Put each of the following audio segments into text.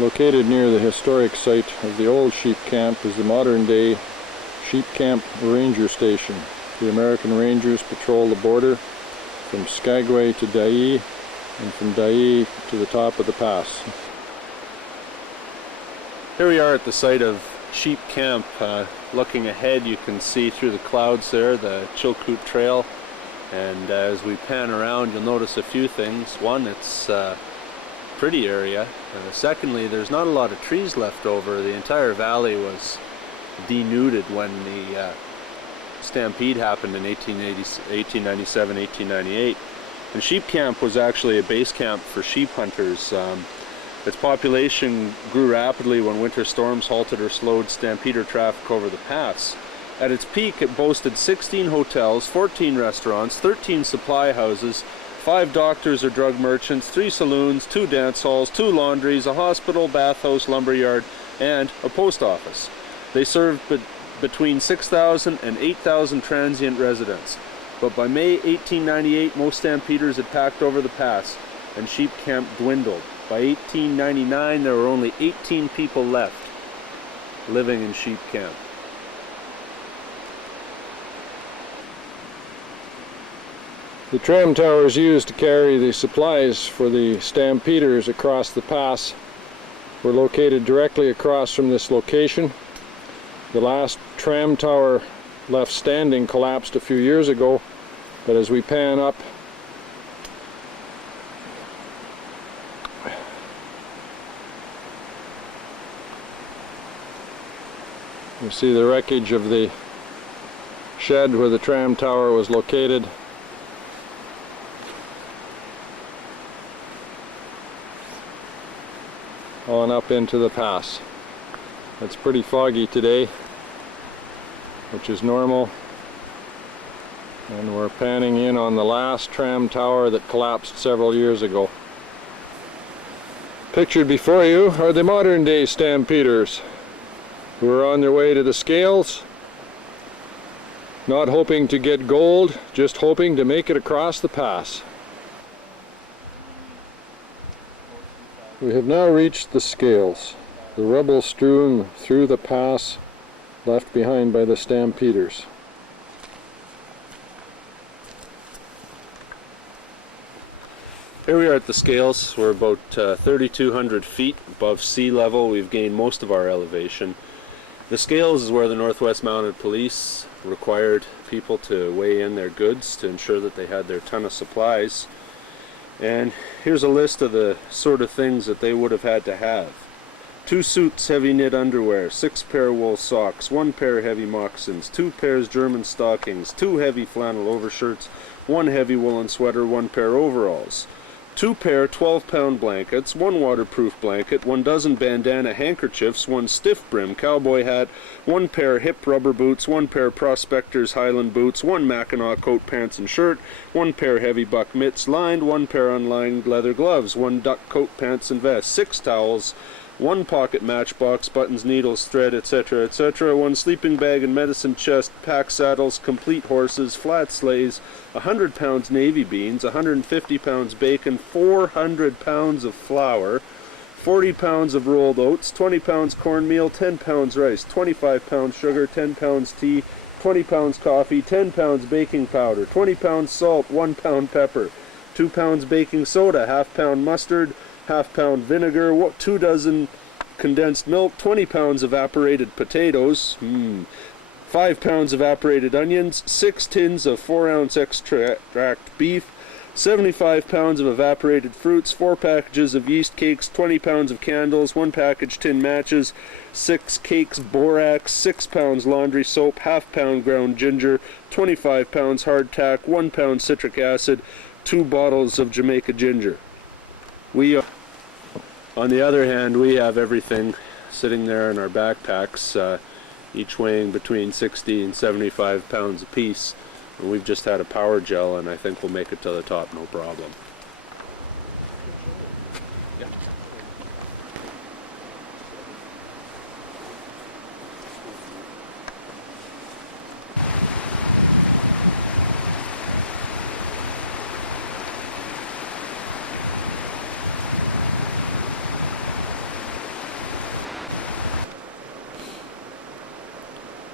Located near the historic site of the old sheep camp is the modern-day sheep camp ranger station. The American Rangers patrol the border from Skagway to Dyea and from Dyea to the top of the pass. Here we are at the site of sheep camp. Looking ahead, you can see through the clouds there the Chilkoot trail, and as we pan around you'll notice a few things. One, it's pretty area. Secondly, there's not a lot of trees left over. The entire valley was denuded when the stampede happened in 1897, 1898. And sheep camp was actually a base camp for sheep hunters. Its population grew rapidly when winter storms halted or slowed stampeder traffic over the pass. At its peak, it boasted 16 hotels, 14 restaurants, 13 supply houses, 5 doctors or drug merchants, 3 saloons, 2 dance halls, 2 laundries, a hospital, bathhouse, lumberyard, and a post office. They served between 6,000 and 8,000 transient residents. But by May 1898, most stampeders had packed over the pass, and sheep camp dwindled. By 1899, there were only 18 people left living in sheep camp. The tram towers used to carry the supplies for the stampeders across the pass were located directly across from this location. The last tram tower left standing collapsed a few years ago, but as we pan up, you see the wreckage of the shed where the tram tower was located. On up into the pass. It's pretty foggy today, which is normal, and we're panning in on the last tram tower that collapsed several years ago. Pictured before you are the modern day stampeders who are on their way to the scales, not hoping to get gold, just hoping to make it across the pass. We have now reached the scales, the rubble strewn through the pass left behind by the stampeders. Here we are at the scales. We're about 3,200 feet above sea level. We've gained most of our elevation. The scales is where the Northwest Mounted Police required people to weigh in their goods to ensure that they had their ton of supplies. And here's a list of the sort of things that they would have had to have. 2 suits heavy knit underwear, 6 pair wool socks, 1 pair heavy moccasins, 2 pairs German stockings, 2 heavy flannel overshirts, 1 heavy woolen sweater, 1 pair overalls, 2 pair 12-pound blankets, 1 waterproof blanket, 1 dozen bandana handkerchiefs, 1 stiff brim cowboy hat, 1 pair hip rubber boots, 1 pair prospector's Highland boots, 1 Mackinaw coat, pants and shirt, 1 pair heavy buck mitts lined, 1 pair unlined leather gloves, 1 duck coat, pants and vest, 6 towels, 1 pocket matchbox, buttons, needles, thread, etc., etc., 1 sleeping bag and medicine chest, pack saddles, complete horses, flat sleighs, 100 pounds navy beans, 150 pounds bacon, 400 pounds of flour, 40 pounds of rolled oats, 20 pounds cornmeal, 10 pounds rice, 25 pounds sugar, 10 pounds tea, 20 pounds coffee, 10 pounds baking powder, 20 pounds salt, 1 pound pepper, 2 pounds baking soda, ½ pound mustard, ½ pound vinegar, 2 dozen condensed milk, 20 pounds evaporated potatoes, 5 pounds evaporated onions, 6 tins of 4-ounce extract beef, 75 pounds of evaporated fruits, 4 packages of yeast cakes, 20 pounds of candles, 1 package tin matches, 6 cakes borax, 6 pounds laundry soap, ½ pound ground ginger, 25 pounds hardtack, 1 pound citric acid, 2 bottles of Jamaica ginger. On the other hand, we have everything sitting there in our backpacks, each weighing between 60 and 75 pounds apiece. And we've just had a power gel, and I think we'll make it to the top no problem.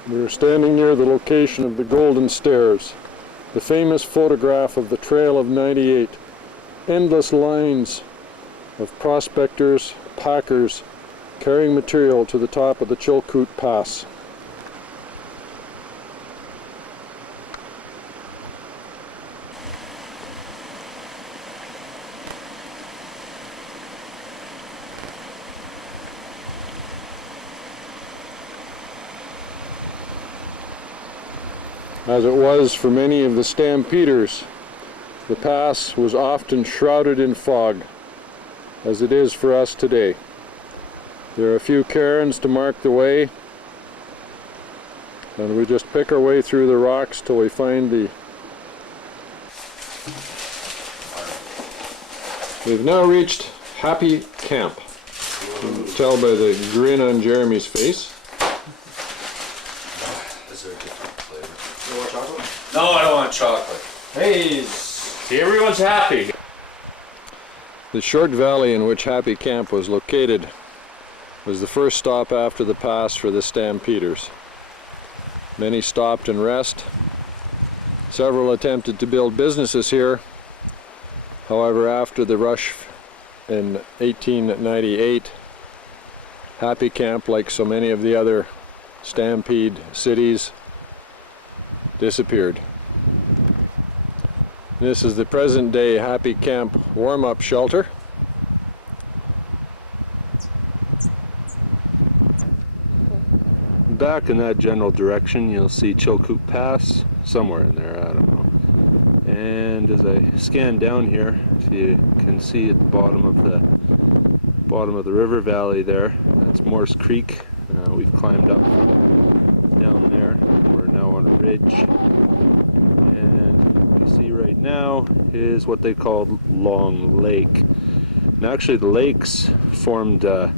We're standing near the location of the Golden Stairs, the famous photograph of the Trail of 98. Endless lines of prospectors, packers, carrying material to the top of the Chilkoot Pass. As it was for many of the stampeders, the pass was often shrouded in fog, as it is for us today. There are a few cairns to mark the way, and we just pick our way through the rocks till we find the... We've now reached Happy Camp. You can tell by the grin on Jeremy's face. Is there a different flavor? You want chocolate? No, I don't want chocolate. Hey, See, everyone's happy. The short valley in which Happy Camp was located was the first stop after the pass for the stampeders. Many stopped and rest. Several attempted to build businesses here. However, after the rush in 1898, Happy Camp, like so many of the other stampede cities, disappeared. This is the present day Happy Camp warm-up shelter. Back in that general direction, you'll see Chilkoot Pass, somewhere in there, I don't know. And as I scan down here, so you can see at the bottom of the river valley there, that's Morse Creek. We've climbed up from down there. We're now on a ridge. And what you see right now is what they called Long Lake. And actually the lakes formed a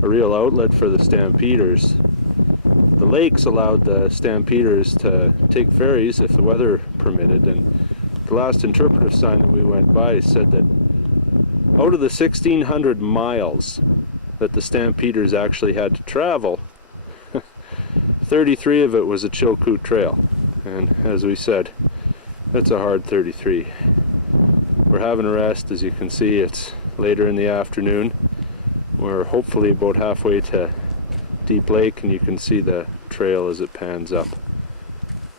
real outlet for the stampeders. The lakes allowed the stampeders to take ferries if the weather permitted, and the last interpretive sign that we went by said that out of the 1,600 miles that the stampeders actually had to travel, 33 of it was a Chilkoot trail. And as we said, that's a hard 33. We're having a rest. As you can see, it's later in the afternoon. We're hopefully about halfway to Deep Lake, and you can see the trail as it pans up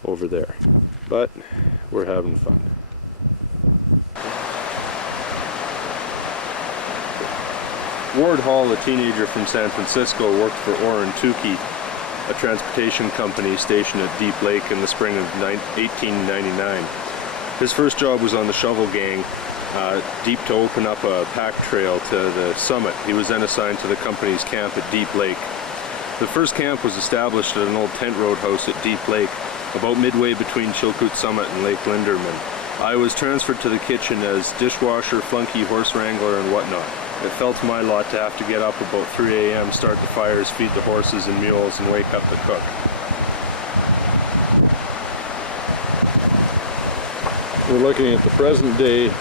over there. But we're having fun. Ward Hall, a teenager from San Francisco, worked for Orrin Tukey, a transportation company stationed at Deep Lake in the spring of 1899. His first job was on the shovel gang, deep to open up a pack trail to the summit. He was then assigned to the company's camp at Deep Lake. The first camp was established at an old tent roadhouse at Deep Lake, about midway between Chilkoot Summit and Lake Linderman. I was transferred to the kitchen as dishwasher, flunky, horse wrangler, and whatnot. It fell to my lot to have to get up about 3 a.m., start the fires, feed the horses and mules, and wake up the cook. We're looking at the present day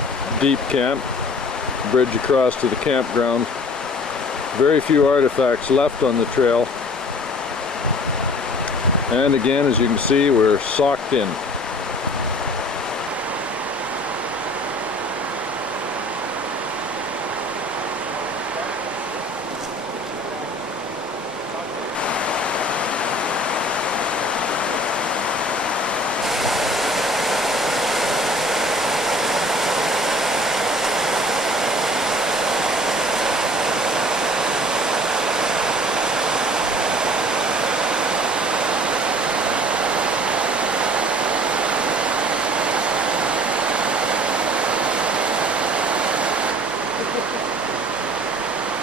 Deep Camp, bridge across to the campground. Very few artifacts left on the trail. And again, as you can see, we're socked in.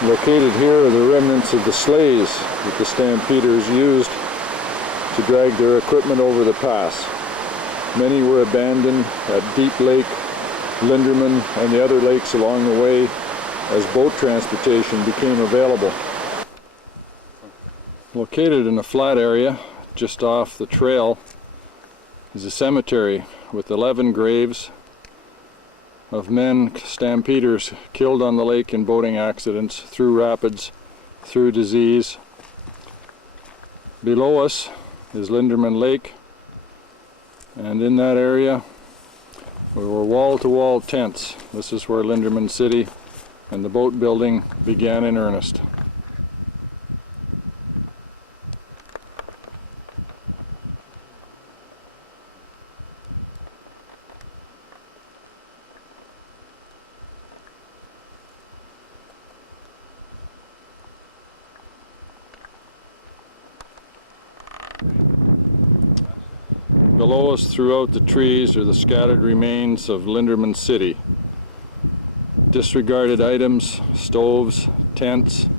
Located here are the remnants of the sleighs that the stampeders used to drag their equipment over the pass. Many were abandoned at Deep Lake, Linderman, and the other lakes along the way as boat transportation became available. Located in a flat area just off the trail is a cemetery with 11 graves of men, stampeders, killed on the lake in boating accidents, through rapids, through disease. Below us is Linderman Lake, and in that area we were wall-to-wall tents. This is where Linderman City and the boat building began in earnest. Below us, throughout the trees, are the scattered remains of Linderman City. Disregarded items, stoves, tents,